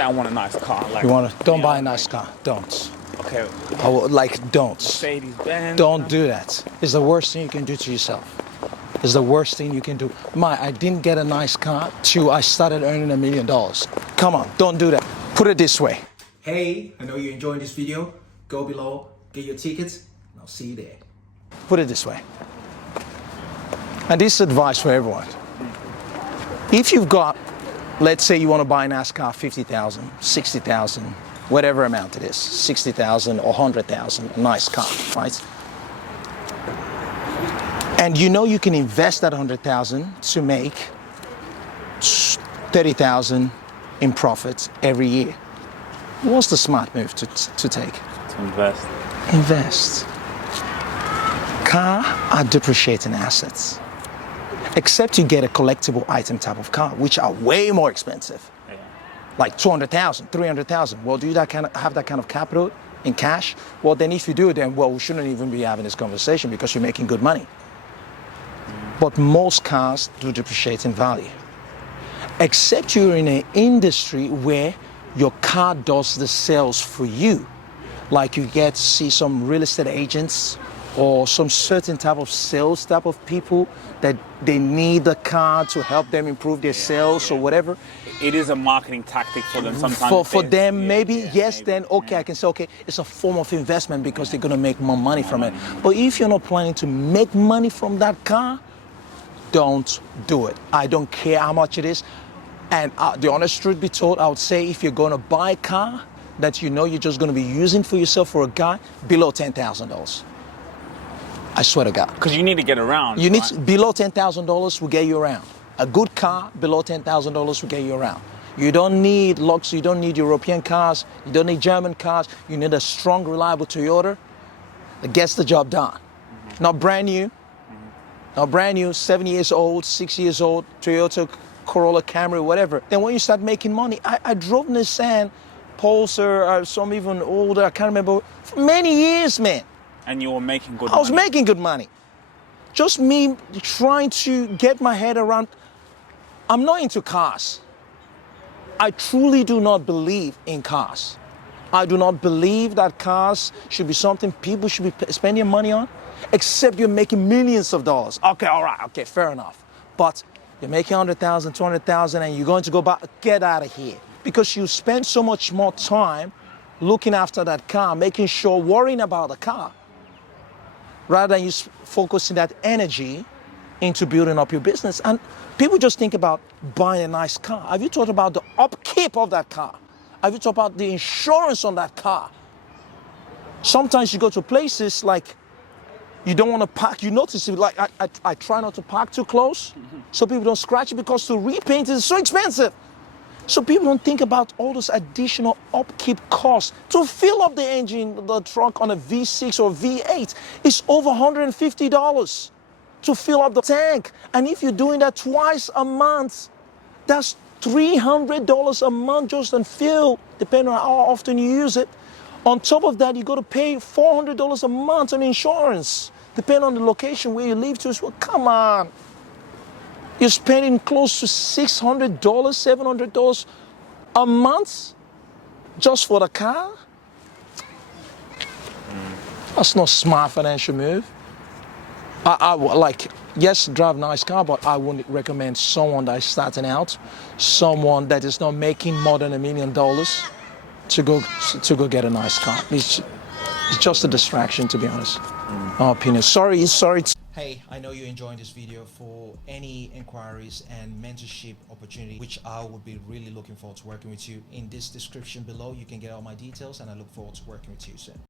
I want a nice car. Like, You want to? Don't buy a nice car. Don't. Okay. I will, like, don't. Mercedes-Benz. Don't do that. It's the worst thing you can do to yourself. It's the worst thing you can do. I didn't get a nice car till I started earning $1 million. Come on, don't do that. Put it this way. Hey, I know you're enjoying this video. Go below, get your tickets, and I'll see you there. Put it this way. And this is advice for everyone. If you've got, let's say you want to buy a nice car, 50,000, 60,000, whatever amount it is, 60,000 or 100,000, a nice car, right? And you know you can invest that 100,000 to make 30,000 in profits every year. What's the smart move to take? To invest. Invest. Car are depreciating assets. Except you get a collectible item type of car, which are way more expensive. Yeah. Like 200,000, 300,000. Well, do you have that kind of capital in cash? Well, then if you do, then we shouldn't even be having this conversation because you're making good money. But most cars do depreciate in value. Except you're in an industry where your car does the sales for you. Like you get to see some real estate agents or some certain type of sales type of people that they need the car to help them improve their sales or whatever. It is a marketing tactic for them sometimes. For them, maybe, yes, maybe. Then okay, I can say, okay, it's a form of investment because they're gonna make more money from it. But if you're not planning to make money from that car, don't do it. I don't care how much it is. And the honest truth be told, I would say if you're gonna buy a car that you know you're just gonna be using for yourself for a guy, below $10,000. I swear to God. Because you need to get around. You need below $10,000 will get you around. A good car below $10,000 will get you around. You don't need lux. You don't need European cars. You don't need German cars. You need a strong, reliable Toyota that gets the job done. Not brand new. Not brand new. 7 years old, 6 years old. Toyota Corolla, Camry, whatever. Then when you start making money, I drove Nissan, Pulsar, some even older. I can't remember. For many years, man. And you were making good money. I was making good money. Just me trying to get my head around. I'm not into cars. I truly do not believe in cars. I do not believe that cars should be something people should be spending money on, except you're making millions of dollars. Okay, all right, okay, fair enough. But you're making 100,000, 200,000, and you're going to go back, get out of here. Because you spend so much more time looking after that car, making sure, worrying about the car, rather than you focusing that energy into building up your business. And people just think about buying a nice car. Have you thought about the upkeep of that car? Have you thought about the insurance on that car? Sometimes you go to places like you don't want to park. You notice it, like I try not to park too close so people don't scratch it because to repaint it is so expensive. So people don't think about all those additional upkeep costs. To fill up the engine, the truck on a V6 or V8, it's over $150 to fill up the tank. And if you're doing that twice a month, that's $300 a month just on fuel, depending on how often you use it. On top of that, you got to pay $400 a month on insurance, depending on the location where you live to. Well, come on. You're spending close to $600, $700 a month just for the car? That's not a smart financial move. Yes, drive a nice car, but I wouldn't recommend someone that is starting out, someone that is not making more than $1 million to go get a nice car. It's just a distraction, to be honest. My opinion. Sorry. Hey, I know you're enjoying this video. For any inquiries and mentorship opportunity, which I would be really looking forward to working with you, in this description below, you can get all my details, and I look forward to working with you soon.